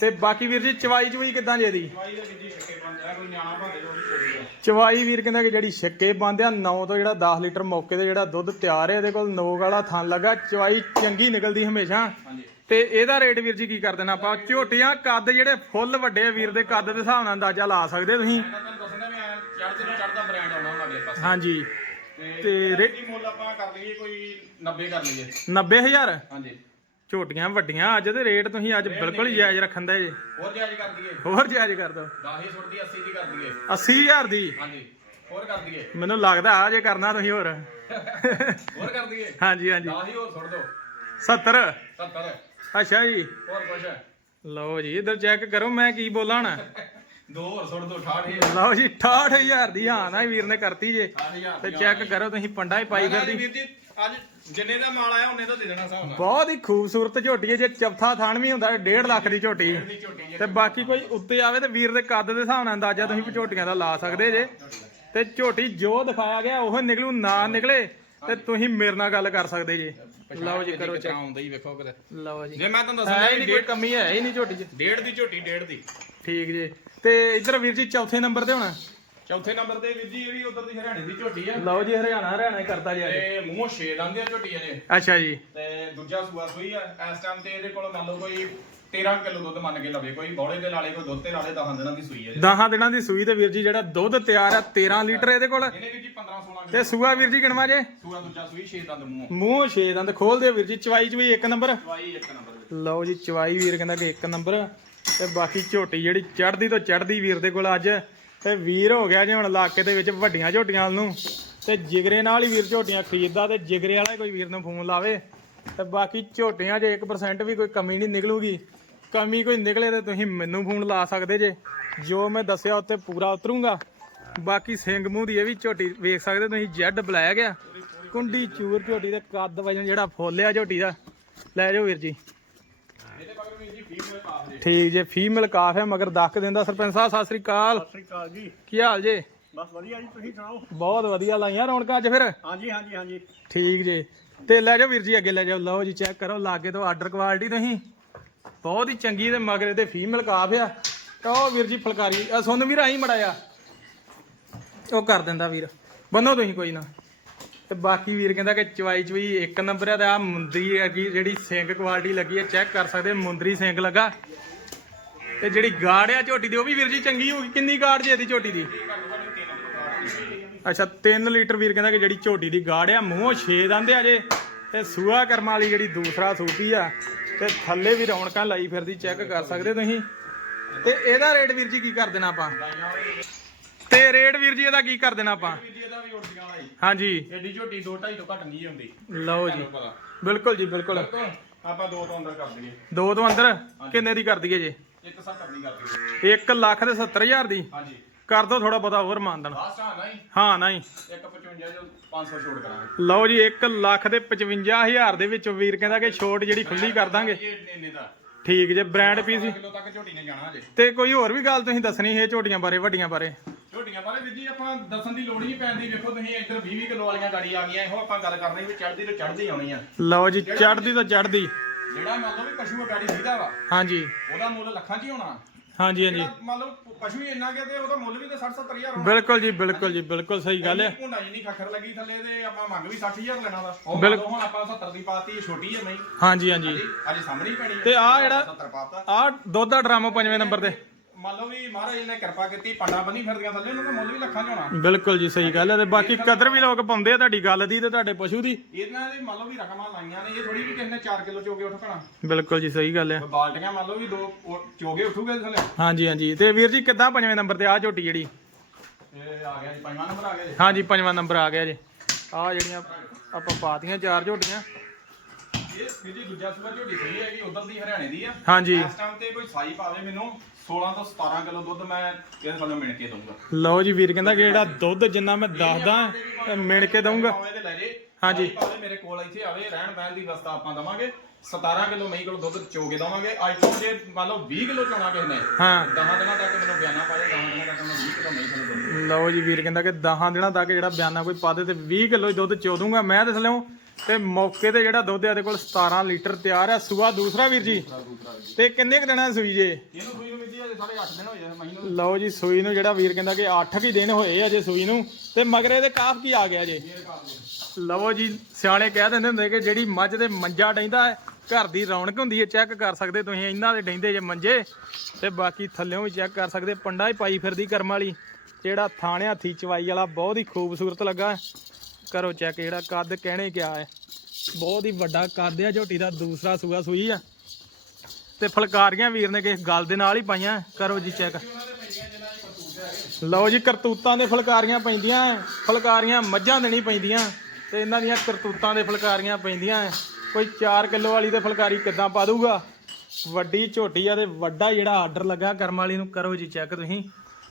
ਤੇ ਬਾਕੀ ਵੀਰ ਜੀ ਚਵਾਈ ਚਵਾਈ ਕਿਦਾਂ ਜੀ ਇਹਦੀ? ਚਵਾਈ ਵੀਰ ਕਹਿੰਦਾ ਕਿ ਜਿਹੜੀ ਛੱਕੇ ਬੰਦ ਆ 9 ਤੋਂ ਜਿਹੜਾ 10 ਲੀਟਰ ਮੌਕੇ ਤੇ ਜਿਹੜਾ ਦੁੱਧ ਤਿਆਰ ਹੈ ਇਹਦੇ ਕੋਲ ਨੋਕ ਵਾਲਾ ਥਣ ਲੱਗਾ। ਚਵਾਈ ਚੰਗੀ ਨਿਕਲਦੀ ਹਮੇਸ਼ਾ। ਹਾਂਜੀ। ਤੇ ਇਹਦਾ ਰੇਟ ਵੀਰ ਜੀ ਕੀ ਕਰ ਦੇਣਾ ਆਪਾਂ? ਝੋਟੀਆਂ ਕੱਦ ਜਿਹੜੇ ਫੁੱਲ ਵੱਡੇ ਆ ਵੀਰ ਦੇ ਕੱਦ ਦੇ ਹਿਸਾਬ ਨਾਲ ਅੰਦਾਜ਼ਾ ਲਾ ਸਕਦੇ ਤੁਸੀਂ। ਹਾਂਜੀ। ਤੇ ਤੇ ਰੇ- ਇਹਦੀ ਮੁੱਲ ਆਪਾਂ ਕਰ ਲਈਏ ਕੋਈ 90 ਕਰ ਲਈਏ। 90000 ਹਾਂਜੀ। ਝੋਟੀਆਂ ਵੱਡੀਆਂ ਅੱਜ ਦੇ ਰੇਟ ਤੁਸੀਂ ਅੱਜ ਬਿਲਕੁਲ ਹੀ ਜਾਇਜ਼ ਰੱਖਣ ਦਾ ਜੀ। ਹੋਰ ਜਾਇਜ਼ ਕਰ ਦਈਏ। ਹੋਰ ਜਾਇਜ਼ ਕਰ ਦੋ। 10 ਹੀ ਸੁੱਟ ਦੀ 80 ਦੀ ਕਰ ਦਈਏ। 80000 ਦੀ? ਹਾਂਜੀ। ਹੋਰ ਕਰ ਦਈਏ। ਮੈਨੂੰ ਲੱਗਦਾ ਆ ਜੇ ਕਰਨਾ ਤੁਸੀਂ ਹੋਰ। ਹੋਰ ਕਰ ਦਈਏ। ਹਾਂਜੀ ਹਾਂਜੀ। 10 ਹੀ ਹੋਰ ਸੁੱਟ ਦੋ। 70 70 ਅੱਛਾ ਜੀ। ਹੋਰ ਕੁਛ। ਲਓ ਜੀ ਇਧਰ ਚੈੱਕ ਕਰੋ ਮੈਂ ਕੀ ਬੋਲਾਂ ਹੁਣ। ਦੋ ਹੋਰ ਸੁੱਟ ਦੋ 68000 ਲਓ ਜੀ 68000 ਦੀ ਹਾਂ ਨਾ ਵੀਰ ਨੇ ਕਰਤੀ ਜੇ। 68000 ਤੇ ਚੈੱਕ ਕਰੋ ਤੁਸੀਂ ਪੰਡਾ ਹੀ ਪਾਈ ਫਿਰਦੀ। ਵੀਰ ਜੀ ਅੱਜ ਜਿੰਨੇ ਦਾ ਮਾਲ ਆਇਆ ਉਹਨੇ ਤਾਂ ਦੇ ਦੇਣਾ ਹਿਸਾਬ ਨਾਲ। ਬਹੁਤ ਹੀ ਖੂਬਸੂਰਤ ਝੋਟੀ ਹੈ ਜੇ ਚੌਥਾ ਥਾਣ ਵੀ ਹੁੰਦਾ 1.5 ਲੱਖ ਦੀ ਝੋਟੀ। ਦੀ ਝੋਟੀ ਤੇ ਬਾਕੀ ਕੋਈ ਉੱਤੇ ਆਵੇ ਤੇ ਵੀਰ ਦੇ ਕੱਦ ਦੇ ਹਿਸਾਬ ਨਾਲ ਅੰਦਾਜ਼ਾ ਤੁਸੀਂ ਝੋਟੀਆਂ ਦਾ ਲਾ ਸਕਦੇ ਜੇ। ਤੇ ਝੋਟੀ ਜੋ ਦਿਖਾਇਆ ਗਿਆ ਉਹ ਨਿਕਲੂ ਨਾ ਨਿਕਲੇ। ਤੇ ਤੁਸੀਂ ਮੇਰੇ ਨਾਲ ਗੱਲ ਕਰ ਸਕਦੇ ਜੇ। ਲਓ ਜੀ ਕਰੋ ਚੈੱਕ ਆਉਂਦਾ ਹੀ ਵੇਖੋ ਕਿਤੇ। ਲਓ ਜੀ। ਜੇ ਮੈਂ ਤੁਹਾਨੂੰ ਦੱਸਣਾ ਨਹੀਂ ਕੋਈ ਕਮੀ ਹੈ ਹੀ ਨਹੀਂ ਝੋਟੀ 'ਚ ਡੇਢ ਦੀ ਝੋਟੀ ਡੇਢ ਦੀ। ਠੀਕ ਜੇ। ਤੇ ਇੱਧਰ ਵੀਰ ਜੀ ਚੌਥੇ ਨੰਬਰ ਤੇ ਹੋਣਾ। ਚੌਥੇ ਨੰਬਰ ਤੇ ਵੀਰ ਜੀ ਇਹ ਵੀ ਉਧਰ ਦੀ ਹਰਿਆਣੇ ਦੀ ਝੋਟੀ ਆ। ਲਓ ਜੀ ਹਰਿਆਣਾ ਹਰਿਆਣਾ ਹੀ ਕਰਦਾ ਜੀ ਅੱਜ। ਤੇ ਮੂੰਹੋਂ ਛੇ ਦੰਦ ਆ ਝੋਟੀ ਇਹਦੇ ਅੱਛਾ ਜੀ। ਤੇ ਦੂਜਾ ਸੂਆ ਸੂਈ ਆ ਇਸ ਟਾਈਮ ਤੇ ਇਹਦੇ ਕੋਲ ਮੰਨ ਲਓ ਕੋਈ 13 ਕਿਲੋ ਦੁੱਧ ਮੰਨ ਕੇ ਲਵੇ ਕੋਈ ਬੌਲੇ ਦੇ ਲਾਲੇ ਕੋਈ ਦੁੱਧ ਤੇ ਲਾਲੇ 10 ਦਿਨਾਂ ਦੀ ਸੂਈ ਹੈ ਜੀ। ਦਸਾਂ ਦਿਨਾਂ ਦੀ ਸੂਈ ਤੇ ਵੀਰ ਜੀ ਜਿਹੜਾ ਦੁੱਧ ਤਿਆਰ ਆ 13 ਲੀਟਰ ਇਹਦੇ ਕੋਲ। ਇਹਨੇ ਵੀਰ ਜੀ 15 16 ਤੇ ਸੂਆ ਵੀਰ ਜੀ ਕਿਣਵਾ ਜੇ। ਸੂਆ ਦੂਜਾ ਸੂਈ 6 ਦੰਦ ਮੂੰਹੋਂ। ਮੂੰਹ ਛੇ ਦੰਦ ਖੋਲ ਦਿਓ ਵੀਰ ਜੀ ਚਵਾਈ ਚਵਾਈ ਇੱਕ ਨੰਬਰ। ਦਵਾਈ ਇੱਕ ਨੰਬਰ ਲਓ ਜੀ ਚਵਾਈ ਵੀਰ ਕਹਿੰਦਾ ਕਿ ਇੱਕ ਨੰਬਰ। ਤੇ ਬਾਕੀ ਝੋਟੀ ਜਿਹੜੀ ਚੜਦੀ ਤੋਂ ਚੜਦੀ ਵੀਰ ਦੇ ਕੋਲ ਅੱਜ। ਤੇ ਵੀਰ ਹੋ ਗਿਆ ਜੇ ਹੁਣ ਇਲਾਕੇ ਦੇ ਵਿੱਚ ਵੱਡੀਆਂ ਝੋਟੀਆਂ ਵੱਲ ਨੂੰ। ਤੇ ਜਿਗਰੇ ਨਾਲ ਹੀ ਵੀਰ ਝੋਟੀਆਂ ਖਰੀਦਦਾ ਤੇ ਜਿਗਰੇ ਵਾਲਾ ਹੀ ਕੋਈ ਵੀਰ ਨੂੰ ਫੋਨ ਲਾਵੇ। ਤੇ ਬਾਕੀ ਝੋਟੀਆਂ 'ਚ 1% ਵੀ ਕੋਈ ਕਮੀ ਨਹੀਂ ਨਿਕਲੂਗੀ। ਕਮੀ ਕੋਈ ਨਿਕਲੇ ਤੇ ਤੁਸੀਂ ਮੈਨੂੰ ਫੋਨ ਲਾ ਸਕਦੇ ਜੇ। ਜੋ ਮੈਂ ਦੱਸਿਆ ਉੱਤੇ ਪੂਰਾ ਉਤਰੂੰਗਾ। ਬਾਕੀ ਸਿੰਘ ਮੂੰਹ ਦੀ ਇਹ ਵੀ ਝੋਟੀ ਵੇਖ ਸਕਦੇ ਤੁਸੀਂ ਜੈਡ ਬਲੈਕ ਆ ਕੁੰਡੀ ਚੂਰ ਝੋਟੀ ਦੇ ਕੱਦ ਵਜਨ ਜਿਹੜਾ ਫੁੱਲਿਆ ਝੋਟੀ ਦਾ। ਲੈ ਜਾਓ ਵੀਰ ਜੇ। ਠੀਕ ਜੇ ਫੀਮੇਲ ਕਾਫ ਹੈ ਮਗਰ ਦੱਕ ਦਿੰਦਾ ਸਰਪੰਚ ਸਾਹਿਬ ਸਤਿ ਸ੍ਰੀ ਅਕਾਲ। ਸਤਿ ਸ੍ਰੀ ਅਕਾਲ ਜੀ। ਕੀ ਹਾਲ ਜੇ? ਬਸ ਵਧੀਆ ਜੀ ਤੁਸੀਂ ਸੁਣਾਓ? ਬਹੁਤ ਵਧੀਆ ਲਾਈਆਂ ਰੌਣਕਾਂ ਅੱਜ ਫਿਰ? ਹਾਂਜੀ ਹਾਂਜੀ ਹਾਂਜੀ। ਠੀਕ ਜੇ। ਤੇ ਲੈ ਜਾਓ ਵੀਰ ਜੀ ਅੱਗੇ ਲੈ ਜਾਓ। ਲਓ ਜੀ ਚੈੱਕ ਕਰੋ ਲਾਗੇ ਤੋਂ ਆਰਡਰ ਕੁਆਲਿਟੀ ਤੁਸੀਂ। ਬਹੁਤ ਹੀ ਚੰਗੀ ਤੇ ਮਗਰ ਇਹਦੇ ਫੀਮੇਲ ਕਾਫ ਆ ਤੇ ਉਹ ਵੀਰ ਜੀ ਫਲਕਾਰੀ ਆ ਸੁਣ ਵੀਰ, ਆਈ ਮੜਾਇਆ ਉਹ ਕਰ ਦਿੰਦਾ ਵੀਰ। ਬੰਨੋ ਤੁਸੀਂ ਕੋਈ ਨਾ। ਤੇ ਬਾਕੀ ਵੀਰ ਕਹਿੰਦਾ ਕਿ ਚਵਾਈ ਚਵਾਈ ਇੱਕ ਨੰਬਰ ਆ ਤੇ ਆ ਮੁੰਦਰੀ ਹੈਗੀ ਜਿਹੜੀ ਸਿੰਗ ਕੁਆਲਿਟੀ ਲੱਗੀ ਹੈ ਚੈੱਕ ਕਰ ਸਕਦੇ ਮੁੰਦਰੀ ਸਿੰਗ ਲੱਗਾ। ਤੇ ਜਿਹੜੀ ਗਾੜ ਆ ਝੋਟੀ ਦੀ, ਉਹ ਵੀ ਵੀਰ ਜੀ ਚੰਗੀ ਹੋਊਗੀ। ਕਿੰਨੀ ਗਾੜ ਜੇ ਇਹਦੀ ਝੋਟੀ ਦੀ? ਅੱਛਾ 3 ਲੀਟਰ ਵੀਰ ਕਹਿੰਦਾ ਕਿ ਜਿਹੜੀ ਝੋਟੀ ਦੀ ਗਾੜ ਆ, ਮੂੰਹੋਂ 6 ਦੰਦ ਆ ਜੇ। ਤੇ ਸੂਆ ਕਰਮ ਵਾਲੀ ਜਿਹੜੀ ਦੂਸਰਾ ਸੂਪੀ ਆ ਤੇ ਥੱਲੇ ਵੀ ਰੌਣਕਾਂ ਲਾਈ ਫਿਰਦੀ ਚੈੱਕ ਕਰ ਸਕਦੇ ਤੁਸੀਂ। ਤੇ ਇਹਦਾ ਰੇਟ ਵੀਰ ਜੀ ਕੀ ਕਰ ਦੇਣਾ ਆਪਾਂ? ਤੇ ਰੇਟ ਵੀਰ ਜੀ ਇਹਦਾ ਕੀ ਕਰ ਦੇਣਾ ਆਪਾਂ? ਹਾਂਜੀ। ਐਡੀ ਝੋਟੀ 2 2.5 ਤੋਂ ਘੱਟ ਨਹੀਂ ਹੁੰਦੀ ਲਓ ਜੀ। ਬਿਲਕੁਲ ਜੀ ਬਿਲਕੁਲ। ਆਪਾਂ ਦੋ ਤੋਂ ਅੰਦਰ ਕਰ ਦਈਏ। ਦੋ ਤੋਂ ਅੰਦਰ? ਕਿੰਨੇ ਦੀ ਕਰ ਦਈਏ ਜੀ? ਇੱਕ ਸੱਤ ਕਰਨੀ ਕਰ ਦਈਏ। 1 ਲੱਖ ਤੇ 70000 ਦੀ? ਹਾਂਜੀ। ਕਰ ਦੋ ਥੋੜਾ ਬਹੁਤਾ ਹੋਰ ਮਾਨਦਨ ਲਾਸਟ ਆ ਨਹੀਂ? ਹਾਂ ਨਹੀਂ। 155 ਜੋ 500 ਛੋੜ ਕਰਾਂਗੇ। ਲਓ ਜੀ 1 ਲੱਖ ਦੇ 55000 ਦੇ ਵਿੱਚੋਂ ਵੀਰ ਕਹਿੰਦਾ ਕਿ ਛੋਟ ਜਿਹੜੀ ਖੁੱਲੀ ਕਰ ਦਾਂਗੇ। ਇਹ ਇੰਨੇ ਦਾ ਠੀਕ ਜੇ ਬ੍ਰਾਂਡ ਪੀਸ ਕਿਲੋ ਤੱਕ ਝੋਟੀ ਨੇ ਜਾਣਾ ਜੇ ਤੇ ਕੋਈ ਹੋਰ ਵੀ ਗੱਲ ਤੁਸੀਂ ਦੱਸਣੀ ਇਹ ਝੋਟੀਆਂ ਬਾਰੇ ਵੱਡੀਆਂ ਬਾਰੇ? ਝੋਟੀਆਂ ਬਾਰੇ ਵੀਰ ਜੀ ਆਪਾਂ ਦੱਸਣ ਦੀ ਲੋੜ ਹੀ ਨਹੀਂ ਪੈਂਦੀ। ਵੇਖੋ ਤੁਸੀਂ ਇੱਧਰ 20 20 ਕਿਲੋ ਵਾਲੀਆਂ ਗਾੜੀ ਆ ਗਈਆਂ ਇਹੋ ਆਪਾਂ ਗੱਲ ਕਰਨੀ ਵੀ ਚੜਦੀ ਤੋਂ ਚੜਦੀ ਆਉਣੀ ਆ। ਲਓ ਜੀ ਚੜਦੀ ਤਾਂ ਚੜਦੀ ਜਿਹੜਾ ਮੰਨ ਲਓ ਵੀ ਪਸ਼ੂ ਆ ਗਾੜੀ ਸਿੱਧਾ ਵਾ ਹਾਂਜੀ। ਉਹਦਾ ਮੁੱਲ ਲੱਖਾਂ 'ਚ ਹੀ ਹੋਣਾ। ਹਾਂਜੀ ਹਾਂਜੀ। ਜਿਹੜਾ ਮੰਨ ਲਓ ਪਸ਼ੂ ਹੀ ਇੰਨਾ ਕਿ ਤੇ ਉਹਦਾ ਮੁੱਲ ਵੀ ਤੇ 60 70 ਹਜ਼ਾਰ ਹੋਣਾ। ਬਿਲਕੁਲ ਜੀ ਬਿਲਕੁਲ ਜੀ ਬਿਲਕੁਲ ਸਹੀ ਗੱਲ ਹੈ। ਭੁੰਡਾ ਜੀ ਨਹੀਂ ਖੱਖਰ ਲੱਗੀ ਥੱਲੇ ਤੇ ਆਪਾਂ ਮੰਗ ਵੀ 60000 ਲੈਣਾ ਦਾ ਉਹ ਮੰਨ ਲਓ ਹੁਣ ਆਪਾਂ 70 ਦੀ ਪਾਤੀ ਛੋਟੀ ਹੈ ਨਹੀਂ ਹਾਂਜੀ ਹਾਂਜੀ। ਅੱਜ ਸਾਹਮਣੇ ਹੀ ਪੈਣੀ ਹੈ। ਤੇ ਆਹ ਜਿਹੜਾ- 70 ਪਾਤਾ। ਆਹ ਦੁੱਧ ਦਾ ਡਰਮ ਪੰਜਵੇਂ ਨੰਬਰ ਤੇ। ਮੰਨ ਲਓ ਵੀ ਮਹਾਰਾਜ ਨੇ ਕਿਰਪਾ ਕੀਤੀ ਪੰਡਾ ਬੰਨੀ ਫਿਰਦੀਆਂ ਥੱਲੇ ਉਹਨਾਂ ਦਾ ਮੁੱਲ ਵੀ ਲੱਖਾਂ 'ਚ ਹੋਣਾ ਬਿਲਕੁਲ ਜੀ ਸਹੀ ਗੱਲ ਹੈ ਤੇ ਬਾਕੀ ਕਦਰ ਵੀ ਲੋਕ ਪਾਉਂਦੇ ਆ ਤੁਹਾਡੀ ਗੱਲ ਦੀ ਤੇ ਤੁਹਾਡੇ ਪਸ਼ੂ ਦੀ। ਇਹਨਾਂ ਦੇ ਮੰਨ ਲਓ ਵੀ ਰਕਮਾਂ ਲਾਈਆਂ ਨੇ ਇਹ ਥੋੜੀ ਵੀ ਕਿਸੇ ਨੇ 4 ਕਿਲੋ ਚੋਗੇ ਉੱਠਣਾ ਬਿਲਕੁਲ ਜੀ ਸਹੀ ਗੱਲ ਹੈ। ਬਾਲਟੀਆਂ ਮੰਨ ਲਓ ਵੀ ਦੋ ਉਹ ਚੋਗੇ ਉੱਠੂਗੇ ਥੱਲੇ। ਹਾਂਜੀ ਹਾਂਜੀ। ਤੇ ਵੀਰ ਜੀ ਕਿੱਦਾਂ ਪੰਜਵੇਂ ਨੰਬਰ ਤੇ ਆਹ ਝੋਟੀ ਜਿਹੜੀ? ਇਹ ਆ ਗਿਆ ਜੀ ਪੰਜਵਾਂ ਨੰਬਰ ਆ ਗਿਆ ਜੀ। ਹਾਂਜੀ ਪੰਜਵਾਂ ਨੰਬਰ ਆ ਗਿਆ ਜੀ। ਆਹ ਜਿਹੜੀਆਂ ਆਪਾਂ ਪਾਤੀਆਂ ਚਾਰ ਝੋਟੀਆਂ। ਇਹ ਵੀਡੀ ਦੂਜਾ ਸੂਬਾ ਝੋਟੀ ਸਹੀ ਹੈਗੀ ਉਧਰ ਦੀ ਹਰਿਆਣੇ ਦੀ ਆ। ਹਾਂਜੀ। ਇਸ ਟਾਈਮ ਤੇ ਕੋਈ ਸਾਈ ਪਾਵੇ ਮੈਨੂੰ 16 ਤੋਂ 17 ਕਿਲੋ ਦੁੱਧ ਮੈਂ ਕਿਹਦੇ ਸਾਨੂੰ ਮਿਣ ਕੇ ਦਊਂਗਾ। ਲਓ ਜੀ ਵੀਰ ਕਹਿੰਦਾ ਕਿ ਜਿਹੜਾ ਦੁੱਧ ਜਿੰਨਾ ਮੈਂ ਦੱਸਦਾ ਮਿਣ ਕੇ ਦਊਂਗਾ। ਭਾਵੇਂ ਤੇ ਲੈ ਜੇ ਹਾਂਜੀ। ਭਾਵੇਂ ਮੇਰੇ ਕੋਲ ਇੱਥੇ ਆਵੇ ਰਹਿਣ ਬਹਿਣ ਦੀ ਵਸਤਾ ਆਪਾਂ ਦਵਾਂਗੇ। 17 ਕਿਲੋ ਮਈ ਕੋਲ ਦੁੱਧ ਚੋਗੇ ਦਵਾਂਗੇ। ਅੱਜ ਤੋਂ ਜੇ ਮੰਨ ਲਓ 20 ਕਿਲੋ ਚੋਣਾ ਕਿਸੇ ਨੇ ਹਾਂ। 10 ਦਿਨਾਂ ਤੱਕ ਮੈਨੂੰ ਬਿਆਨਾ ਪਾ ਦੇ 10 ਦਿਨਾਂ ਤੱਕ ਮੈਂ 20 ਕਿਲੋ ਨਹੀਂ ਖਲੋ ਦੁੱਧ। ਲਓ ਜੀ ਵੀਰ ਕਹਿੰਦਾ ਕਿ 10 ਦਿਨਾਂ ਤੱਕ ਜਿਹੜਾ ਬਿਆਨਾ ਕੋਈ ਪਾ ਦੇ ਤੇ 20 ਕਿਲੋ ਦੁੱਧ ਚੋ ਦੂੰਗਾ ਮੈਂ ਤੇ ਥੱਲੇ ਤੇ ਮੌਕੇ ਤੇ ਜਿਹੜਾ ਦੁੱਧ ਇਹਦੇ ਕੋਲ 17 ਲੀਟਰ ਤਿਆਰ ਹੈ ਸੂਆ ਦੂਸਰਾ ਵੀਰ ਜੀ। ਤੇ ਕਿੰਨੇ ਕੁ ਦਿਨਾਂ ਸੂਈ ਜੇ? ਇਹਨੂੰ ਸੂਈ ਨੂੰ ਮਿੱਦੀ ਅਜੇ ਸਾਢੇ 8 ਦਿਨ ਹੋਏ ਆ ਮਹੀਨੇ ਨੂੰ। ਲਓ ਜੀ ਸੂਈ ਨੂੰ ਜਿਹੜਾ ਵੀਰ ਕਹਿੰਦਾ ਕਿ 8 ਵੀ ਦਿਨ ਹੋਏ ਅਜੇ ਸੂਈ ਨੂੰ। ਤੇ ਮਗਰੇ ਦੇ ਕਾਫ ਕੀ ਆ ਗਿਆ ਜੇ? ਲਵੋ ਜੀ ਸਿਆਣੇ ਕਹਿ ਦਿੰਦੇ ਹੁੰਦੇ ਕਿ ਜਿਹੜੀ ਮੱਝ ਦੇ ਮੰਜਾ ਡੈਂਦਾ ਹੈ ਘਰ ਦੀ ਰੌਣਕ ਹੁੰਦੀ ਹੈ ਚੈੱਕ ਕਰ ਸਕਦੇ ਤੁਸੀਂ ਇਹਨਾਂ ਦੇ ਡੈਂਦੇ ਜੇ ਮੰਜੇ। ਤੇ ਬਾਕੀ ਥੱਲਿਓਂ ਵੀ ਚੈੱਕ ਕਰ ਸਕਦੇ ਪੰਡਾ ਹੀ ਪਾਈ ਫਿਰਦੀ ਕਰਮ ਵਾਲੀ। ਜਿਹੜਾ ਥਾਣੇ ਹੱਥੀ ਚਵਾਈ ਵਾਲਾ ਬਹੁਤ ਹੀ ਖੂਬਸੂਰਤ ਲੱਗਾ। ਕਰੋ ਚੈੱਕ, ਜਿਹੜਾ ਕੱਦ ਕਹਿਣੇ ਕਿਆ ਹੈ ਬਹੁਤ ਹੀ ਵੱਡਾ ਕੱਦ ਆ, ਝੋਟੀ ਦਾ ਦੂਸਰਾ ਸੂਆ ਸੂਈ ਆ ਤੇ ਫਲਕਾਰੀਆਂ ਵੀਰ ਨੇ ਕਿਸ ਗੱਲ ਦੇ ਨਾਲ ਹੀ ਪਾਈਆਂ, ਕਰੋ ਜੀ ਚੈੱਕ ਲਓ ਜੀ, ਕਰਤੂਤਾਂ ਦੇ ਫਲਕਾਰੀਆਂ ਪੈਂਦੀਆਂ ਐ। ਫਲਕਾਰੀਆਂ ਮੱਝਾਂ ਦੇ ਨਹੀਂ ਪੈਂਦੀਆਂ, ਤੇ ਇਹਨਾਂ ਦੀਆਂ ਕਰਤੂਤਾਂ ਦੇ ਫਲਕਾਰੀਆਂ ਪੈਂਦੀਆਂ ਐ। ਕੋਈ 4 ਕਿਲੋ ਵਾਲੀ ਤੇ ਫਲਕਾਰੀ ਕਿੱਦਾਂ ਪਾ ਦੂਗਾ ਵੱਡੀ ਝੋਟੀ ਆ ਤੇ ਵੱਡਾ ਜਿਹੜਾ ਆਰਡਰ ਲੱਗਾ ਕਰਮ ਵਾਲੀ ਨੂੰ, ਕਰੋ ਜੀ ਚੈੱਕ ਤੁਸੀਂ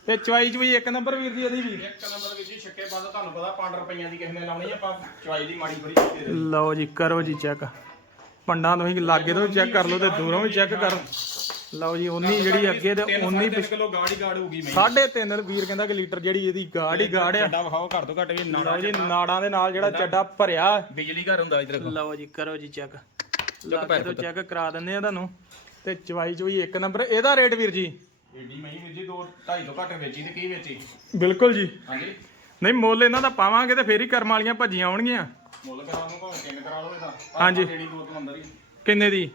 ਤੇ ਚਵਾਈ ਚਵਾਈ ਇੱਕ ਨੰਬਰ ਵੀਰ ਦੀ ਇਹਦੀ ਵੀ। ਇੱਕ ਨੰਬਰ ਵਿੱਚ ਜੀ ਛੱਕੇ ਬਾਦ ਤੁਹਾਨੂੰ ਪਤਾ 5 ਰੁਪਈਆਂ ਦੀ ਕਿਸੇ ਨੇ ਲਾਉਣੀ ਆਪਾਂ ਚਵਾਈ ਦੀ ਮਾੜੀ ਬੜੀ ਦੇ ਦੇ ਲਓ ਜੀ ਕਰੋ ਜੀ ਚੈੱਕ। ਪੰਡਾਂ ਤੁਸੀਂ ਲਾਗੇ ਤੋਂ ਚੈੱਕ ਕਰ ਲਓ ਤੇ ਦੂਰੋਂ ਵੀ ਚੈੱਕ ਕਰ। ਲਓ ਜੀ ਉਨੀ ਜਿਹੜੀ ਅੱਗੇ ਤੇ ਉਨੀ 3 ਕਿਲੋ ਗਾੜੀ ਗਾੜ ਹੋਊਗੀ ਮੈਂ ਸਾਢੇ ਤਿੰਨ ਵੀਰ ਕਹਿੰਦਾ ਕਿ ਲੀਟਰ ਜਿਹੜੀ ਇਹਦੀ ਗਾੜ ਹੀ ਗਾੜ ਆ। ਚੱਡਾ ਵਿਖਾਓ ਘੱਟ ਤੋਂ ਘੱਟ ਵੀ ਨਾ ਲਓ ਜੀ ਨਾੜਾਂ ਦੇ ਨਾਲ ਜਿਹੜਾ ਚੱਡਾ ਭਰਿਆ। ਬਿਜਲੀ ਘਰ ਹੁੰਦਾ ਇਧਰ ਲਓ ਜੀ ਕਰੋ ਜੀ ਚੈੱਕ। ਲਾਗੇ ਤੋਂ ਚੈੱਕ ਕਰਾ ਦਿੰਦੇ ਆ ਤੁਹਾਨੂੰ। ਤੇ ਚਵਾਈ ਚਵਾਈ ਇੱਕ ਨੰਬਰ। ਇਹਦਾ ਰੇਟ ਵੀਰ ਜੀ? ਏਡੀ ਮਹੀਂ ਵੀਰ ਜੀ 2 2.5 ਤੋਂ ਘੱਟ ਵੇਚੀ ਤੇ ਕੀ ਵੇਚੀ? ਬਿਲਕੁਲ ਜੀ। ਹਾਂਜੀ। ਨਹੀਂ ਮੁੱਲ ਇਹਨਾਂ ਦਾ ਪਾਵਾਂਗੇ ਤੇ ਫੇਰ ਹੀ ਕਰਮ ਵਾਲੀਆਂ ਭੱਜੀਆਂ ਆਉਣਗੀਆਂ। ਮੁੱਲ ਕਰਾ ਨੂੰ ਭਾਵੇਂ ਤਿੰਨ ਕਰਾ ਲਓ ਇਹਦਾ। ਹਾਂਜੀ। ਜਿਹੜੀ ਦੋ ਤੋਂ ਅੰਦਰ ਹੀ। ਕਿੰਨੇ ਦੀ?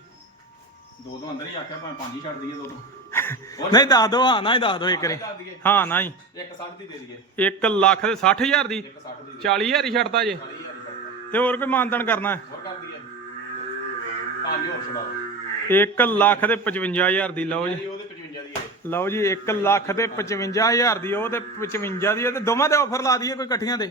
ਦੋ ਤੋਂ ਅੰਦਰ ਹੀ ਆਖਿਆ ਭਾਵੇਂ ਪੰਜ ਹੀ ਛੱਡ ਦਈਏ ਦੋ ਤੋਂ। ਨਹੀਂ ਦੱਸ ਦੋ ਹਾਂ ਨਾ ਹੀ ਦੱਸ ਦੋ ਇੱਕ ਰੇ ਦਈਏ। ਹਾਂ ਨਾ ਹੀ। ਇੱਕ 60 ਦੀ ਦੇ ਦਈਏ। 1 ਲੱਖ ਦੇ 60000 ਦੀ। ਇੱਕ 60 ਦੀ। 40000 ਹੀ ਛੱਡਤਾ ਜੇ। 40 ਹਜ਼ਾਰ ਦੀ ਛੱਡ ਤੇ ਹੋਰ ਕੋਈ ਮਾਨਤਨ ਕਰਨਾ ਹੈ? ਹੋਰ ਕਰ ਦਈਏ। ਪੰਜ ਹੋਰ ਛਡਾਓ 1 ਲੱਖ ਦੇ 55000 ਦੀ ਲਓ ਜੀ। ਜੀ ਉਹਦੇ 55 ਦੀ ਹੈ ਲਓ ਜੀ 1 ਲੱਖ ਦੇ 55000 ਦੀ ਉਹ ਤੇ 55 ਦੀ ਤੇ ਦੋਵਾਂ ਦੇ ਆਫਰ ਲਾ ਦਈਏ ਕੋਈ ਇਕੱਠੀਆਂ ਦੇ।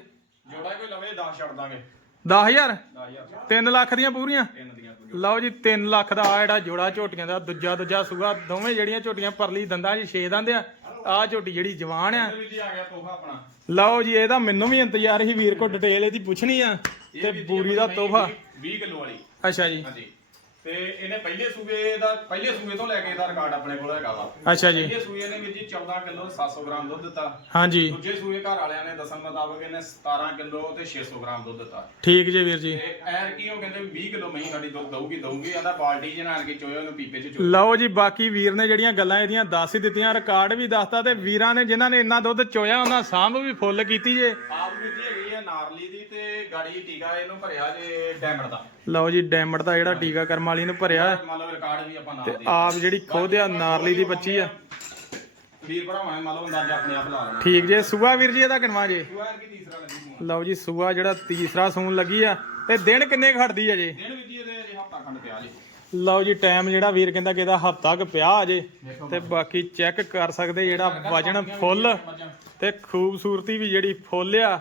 ਜੋੜਾ ਕੋਈ ਲਵੇ 10 ਛੱਡ ਦਾਂਗੇ। 10000 10000 3 ਲੱਖ ਦੀਆਂ ਪੂਰੀਆਂ? ਤਿੰਨ ਦੀਆਂ ਲਓ ਜੀ 3 ਲੱਖ ਦਾ ਆ ਜਿਹੜਾ ਜੋੜਾ ਝੋਟੀਆਂ ਦਾ ਦੂਜਾ ਦੂਜਾ ਸੂਆ ਦੋਵੇਂ ਜਿਹੜੀਆਂ ਝੋਟੀਆਂ ਪਰਲੀ ਦੰਦਾਂ 'ਚ ਛੇ ਦੰਦ ਆ। ਆ ਝੋਟੀ ਜਿਹੜੀ ਜਵਾਨ ਆ। ਜੀ ਲਓ ਜੀ ਇਹਦਾ ਮੈਨੂੰ ਵੀ ਇੰਤਜ਼ਾਰ ਸੀ ਵੀਰ ਕੋ ਡਿਟੇਲ ਇਹਦੀ ਪੁੱਛਣੀ ਆ। ਤੇ ਬੂਰੀ ਦਾ ਤੋਹਫਾ। 20 ਕਿਲੋ ਵਾਲੀ। ਅੱਛਾ ਜੀ। ਹਾਂਜੀ। ਤੇ ਇਹਨੇ ਪਹਿਲੇ ਸੂਬੇ ਦਾ ਪਹਿਲੇ ਸੂਬੇ ਤੋਂ ਲੈ ਕੇ ਇਹਦਾ ਰਿਕਾਰਡ ਆਪਣੇ ਕੋਲ ਹੈਗਾ ਵਾ। ਅੱਛਾ ਜੀ। ਪਹਿਲੇ ਸੂਬੇ ਨੇ ਵੀਰ ਜੀ 14 ਕਿਲੋ 700 ਗ੍ਰਾਮ ਦੁੱਧ ਦਿੱਤਾ। ਹਾਂਜੀ। ਦੂਜੇ ਸੂਬੇ ਘਰ ਵਾਲਿਆਂ ਨੇ ਦੱਸਣ ਮੁਤਾਬਕ ਇਹਨੇ 17 ਕਿਲੋ ਤੇ 600 ਗ੍ਰਾਮ ਦੁੱਧ ਦਿੱਤਾ। ਠੀਕ ਜੀ ਵੀਰ ਜੀ। ਤੇ ਐਰ ਕੀ ਉਹ ਕਹਿੰਦੇ ਵੀ 20 ਕਿਲੋ ਮਹੀਂ ਸਾਡੀ ਦੁੱਧ ਦਊਗੀ ਦਊਗੀ ਆਂਦਾ ਬਾਲਟੀ ਚ ਨਾਲ ਕੇ ਚੋਇਆ ਉਹਨੂੰ ਪੀਪੇ ਚ ਚੋ ਲਓ ਜੀ ਬਾਕੀ ਵੀਰ ਨੇ ਜਿਹੜੀਆਂ ਗੱਲਾਂ ਇਹਦੀਆਂ ਦੱਸ ਹੀ ਦਿੱਤੀਆਂ ਰਿਕਾਰਡ ਵੀ ਦੱਸਤਾ ਤੇ ਵੀਰਾਂ ਨੇ ਜਿਨ੍ਹਾਂ ਨੇ ਇੰਨਾ ਦੁੱਧ ਚੋਇਆ ਉਹਨਾਂ ਸਾਂਭ ਵੀ ਫੁੱਲ ਕੀਤੀ ਜੇ। ਆਪ ਵੀਰ ਜੀ ਹੈਗੀ ਆ ਨਾਰਲੀ ਦੀ ਤੇ ਗਾੜੀ ਟੀਕਾ ਇਹਨੂੰ ਭਰਿਆ ਜੇ ਡੈਮਡ ਦਾ। ਲਓ ਜੀ ਡੈਮਡ ਦਾ ਜਿਹੜਾ ਟੀਕਾ ਕਰਮ ਵਾਲੀ ਨੂੰ ਭਰਿਆ। ਮੰਨ ਲਓ ਰਿਕਾਰਡ ਵੀ ਆਪਾਂ ਨਾਲ ਦੇ ਆਪ ਜਿਹੜੀ ਖੁਦ ਆ ਨਾਰਲੀ ਦੀ ਬੱਚੀ ਆ। ਵੀਰ ਭਰਾਵਾਂ ਨੇ ਮੰਨ ਲਓ ਅੰਦਾਜ਼ਾ ਆਪਣੇ ਆਪ ਲਾ ਲੈਣਾ ਠੀਕ ਜੇ ਸੂਆ ਵੀਰ ਜੀ ਇਹਦਾ ਕਿਨਵਾ ਜੇ? ਲਓ ਜੀ ਸੂਆ ਜਿਹੜਾ ਤੀਸਰਾ ਸੂਣ ਲੱਗੀ ਆ ਤੇ ਦਿਨ ਕਿੰਨੇ ਖੜਦੀ ਆ ਜੇ? ਦਿਨ ਵੀ ਜੀ ਇਹਦੇ ਅਜੇ ਹਫਤਾ ਖੰਡ ਪਿਆ ਜੀ। ਲਓ ਜੀ ਟਾਈਮ ਜਿਹੜਾ ਵੀਰ ਕਹਿੰਦਾ ਕਿ ਇਹਦਾ ਹਫਤਾ ਕੁ ਪਿਆ ਅਜੇ ਤੇ ਬਾਕੀ ਚੈੱਕ ਕਰ ਸਕਦੇ ਜਿਹੜਾ ਵਜਨ ਫੁੱਲ ਤੇ ਖੂਬਸੂਰਤੀ ਵੀ ਜਿਹੜੀ ਫੁੱਲ ਆ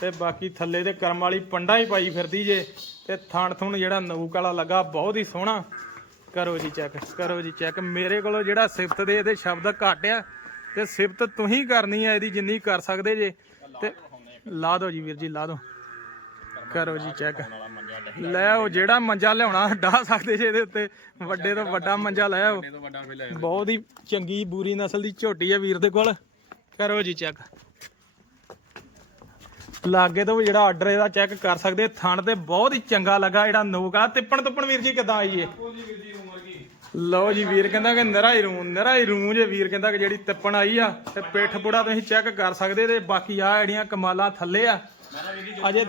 ਤੇ ਬਾਕੀ ਥੱਲੇ ਤੇ ਕਰਮ ਵਾਲੀ ਪੰਡਾ ਹੀ ਪਾਈ ਫਿਰਦੀ ਜੇ, ਤੇ ਥਣ ਥੁਣ ਜਿਹੜਾ ਨਊਕ ਵਾਲਾ ਲੱਗਾ ਬਹੁਤ ਹੀ ਸੋਹਣਾ। ਕਰੋ ਜੀ ਚੈੱਕ ਕਰੋ ਜੀ ਚੈੱਕ ਮੇਰੇ ਕੋਲੋਂ ਜਿਹੜਾ ਸਿਫਤ ਦੇ ਇਹਦੇ ਸ਼ਬਦ ਘੱਟ ਆ, ਤੇ ਸਿਫਤ ਤੁਸੀਂ ਕਰਨੀ ਆ, ਇਹਦੀ ਜਿੰਨੀ ਕਰ ਸਕਦੇ ਜੇ। ਤੇ ਲਾ ਦਿਓ ਜੀ ਵੀਰ ਜੀ, ਲਾ ਦਿਓ। ਕਰੋ ਜੀ ਚੈੱਕ ਲੈ ਆਓ, ਜਿਹੜਾ ਮੰਜਾ ਲਿਆਉਣਾ, ਡਾ ਸਕਦੇ ਜੇ ਇਹਦੇ ਉੱਤੇ। ਵੱਡੇ ਤੋਂ ਵੱਡਾ ਮੰਜਾ ਲੈ ਆਓ। ਬਹੁਤ ਹੀ ਚੰਗੀ ਬੂਰੀ ਨਸਲ ਦੀ ਝੋਟੀ ਹੈ ਵੀਰ ਦੇ ਕੋਲ। ਕਰੋ ਜੀ ਚੈੱਕ ਲਾਗੇ ਤੋਂ ਜਿਹੜਾ ਆਰਡਰ ਇਹਦਾ ਚੈੱਕ ਕਰ ਸਕਦੇ ਥਣ ਤੇ ਬਹੁਤ ਹੀ ਚੰਗਾ ਲੱਗਾ ਜਿਹੜਾ ਨੋਕ ਆ ਤਿੱਪਣ ਤੁੱਪਣ ਵੀਰ ਜੀ ਕਿਦਾਂ ਆਈ ਏ ਲਓ ਜੀ ਵੀਰ ਕਹਿੰਦਾ ਕਿ ਨਰਾ ਹੀ ਰੂ ਨਰਾ ਹੀ ਰੂ ਜੇ ਵੀਰ ਕਹਿੰਦਾ ਕਿ ਜਿਹੜੀ ਤਿੱਪਣ ਆਈ ਆ ਤੇ ਪਿੱਠ ਪੁੜਾ ਤੁਸੀਂ ਚੈੱਕ ਕਰ ਸਕਦੇ ਤੇ ਬਾਕੀ ਆ ਜਿਹੜੀਆਂ ਕਮਾਲਾਂ ਥੱਲੇ ਆ। ਅਜੇ-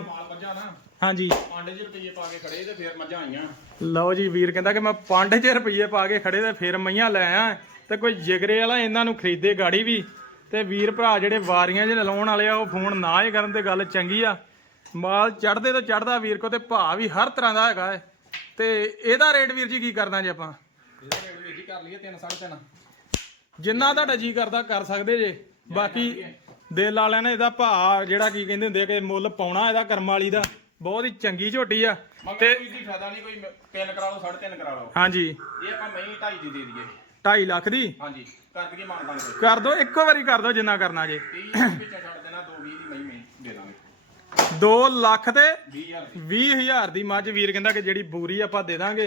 ਹਾਂਜੀ। 5000 ਰੁਪਏ ਪਾ ਕੇ ਖੜੇ ਤੇ ਫਿਰ ਮੱਝਾਂ ਆਈਆਂ। ਲਓ ਜੀ ਵੀਰ ਕਹਿੰਦਾ ਕਿ ਮੈਂ 5000 ਰੁਪਏ ਪਾ ਕੇ ਖੜੇ ਤੇ ਫਿਰ ਮਈਆਂ ਲੈ ਆਇਆ। ਤੇ ਕੋਈ ਜਿਗਰੇ ਵਾਲਾ ਇਹਨਾਂ ਨੂੰ ਖਰੀਦੇ ਗਾੜੀ ਵੀ। ਤੇ ਵੀਰ ਭਰਾ ਜਿਹੜੇ ਵਾਰੀਆਂ 'ਚ ਲਾਉਣ ਵਾਲੇ ਆ ਉਹ ਫੋਨ ਨਾ ਹੀ ਕਰਨ ਤੇ ਗੱਲ ਚੰਗੀ ਆ। ਮਾਲ ਚੜਦੇ ਤੋਂ ਚੜਦਾ ਵੀਰ ਕੋ ਤੇ ਭਾਅ ਵੀ ਹਰ ਤਰ੍ਹਾਂ ਦਾ ਹੈਗਾ ਹੈ ਤੇ ਇਹਦਾ ਰੇਟ ਵੀਰ ਜੀ ਕੀ ਕਰਨਾ ਜੀ ਆਪਾਂ? ਇਹਦਾ ਰੇਟ ਵੀਰ ਜੀ ਕਰ ਲਈਏ 3 3.5 ਜਿੰਨਾ ਤੁਹਾਡਾ ਜੀ ਕਰਦਾ ਕਰ ਸਕਦੇ ਜੇ। ਬਾਕੀ ਦਿਲ ਵਾਲਿਆਂ ਨੇ ਇਹਦਾ ਭਾਅ ਜਿਹੜਾ ਕੀ ਕਹਿੰਦੇ ਹੁੰਦੇ ਕਿ ਮੁੱਲ ਪਾਉਣਾ ਇਹਦਾ ਕਰਮ ਵਾਲੀ ਦਾ। ਬਹੁਤ ਹੀ ਚੰਗੀ ਝੋਟੀ ਆ। ਤੇ ਕੋਈ ਫਾਇਦਾ ਨਹੀਂ ਕੋਈ 3 ਕਰਾ ਲਓ 3.5 ਕਰਾ ਲਓ। ਹਾਂਜੀ। ਇਹ ਆਪਾਂ ਮਹੀਂ 2.5 ਦੀ ਦੇ ਦਈਏ। 2.5 ਲੱਖ ਦੀ? ਹਾਂਜੀ ਕਰ ਦਈਏ ਦੋ। ਇੱਕੋ ਵਾਰੀ ਕਰ ਦੋ ਜਿੰਨਾ ਕਰਨਾ ਜੇ। 30 ਵਿੱਚੋਂ ਛੱਡ ਦੇਣਾ 2 20 ਦੀ ਮਹੀਂ ਮਹੀਂ ਦੇ ਦਾਂਗੇ। 2 ਲੱਖ ਤੇ 20000 ਦੀ। 20000 ਦੀ। ਮੱਝ ਵੀਰ ਕਹਿੰਦਾ ਕਿ ਜਿਹੜੀ ਬੂਰੀ ਆਪਾਂ ਦੇ ਦਾਂਗੇ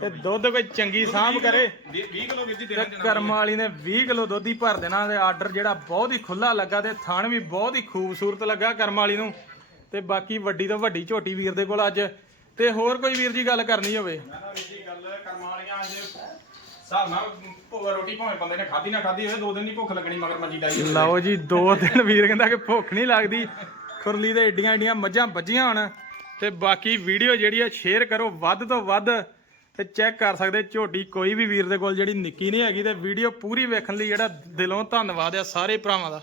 ਤੇ ਦੁੱਧ ਕੋਈ ਚੰਗੀ ਸਾਂਭ ਕਰੇ। 20 ਕਿਲੋ ਤੇ ਦੇਣਾ। ਦੇਣਾ ਕਰਮ ਵਾਲੀ ਨੇ 20 ਕਿਲੋ ਦੁੱਧ ਹੀ ਭਰ ਦੇਣਾ ਤੇ ਆਰਡਰ ਜਿਹੜਾ ਬਹੁਤ ਹੀ ਖੁੱਲਾ ਲੱਗਾ ਤੇ ਥਣ ਵੀ ਬਹੁਤ ਹੀ ਖੂਬਸੂਰਤ ਲੱਗਾ ਕਰਮ ਵਾਲੀ ਨੂੰ। ਤੇ ਬਾਕੀ ਵੱਡੀ ਤੋਂ ਵੱਡੀ ਝੋਟੀ ਵੀਰ ਦੇ ਕੋਲ ਅੱਜ। ਤੇ ਹੋਰ ਕੋਈ ਵੀਰ ਜੀ ਗੱਲ ਕਰਨੀ ਹੋਵੇ? ਮੈਂ ਤਾਂ ਵੀਰ ਜੀ ਗੱਲ ਕਰਮਾਂ ਵਾਲੀਆਂ ਅੱਜ ਹਿਸਾਬ ਨਾਲ ਭੁੱਖ ਰੋਟੀ ਭਾਵੇਂ ਬੰਦੇ ਨੇ ਖਾਧੀ ਨਾ ਖਾਧੀ ਹੋਵੇ, ਦੋ ਦਿਨ ਦੀ ਭੁੱਖ ਲੱਗਣੀ ਮਗਰ ਮੱਜੀ ਡਾਈ ਹੋਵੇ। ਲਓ ਜੀ, ਦੋ ਦਿਨ ਵੀਰ ਕਹਿੰਦਾ ਕਿ ਭੁੱਖ ਨਹੀਂ ਲੱਗਦੀ। ਖੁਰਲੀ ਦੇ ਏਡੀਆਂ ਏਡੀਆਂ ਮੱਝਾਂ ਵੱਜੀਆਂ ਹੁਣ। ਤੇ ਬਾਕੀ ਵੀਡੀਓ ਜਿਹੜੀ ਆ ਸ਼ੇਅਰ ਕਰੋ ਵੱਧ ਤੋਂ ਵੱਧ ਤੇ ਚੈੱਕ ਕਰ ਸਕਦੇ ਝੋਟੀ ਕੋਈ ਵੀ ਵੀਰ ਦੇ ਕੋਲ ਜਿਹੜੀ ਨਿੱਕੀ ਨਹੀਂ ਹੈਗੀ ਤੇ ਵੀਡੀਓ ਪੂਰੀ ਵੇਖਣ ਲਈ ਜਿਹੜਾ ਦਿਲੋਂ ਧੰਨਵਾਦ ਆ ਸਾਰੇ ਭਰਾਵਾਂ ਦਾ।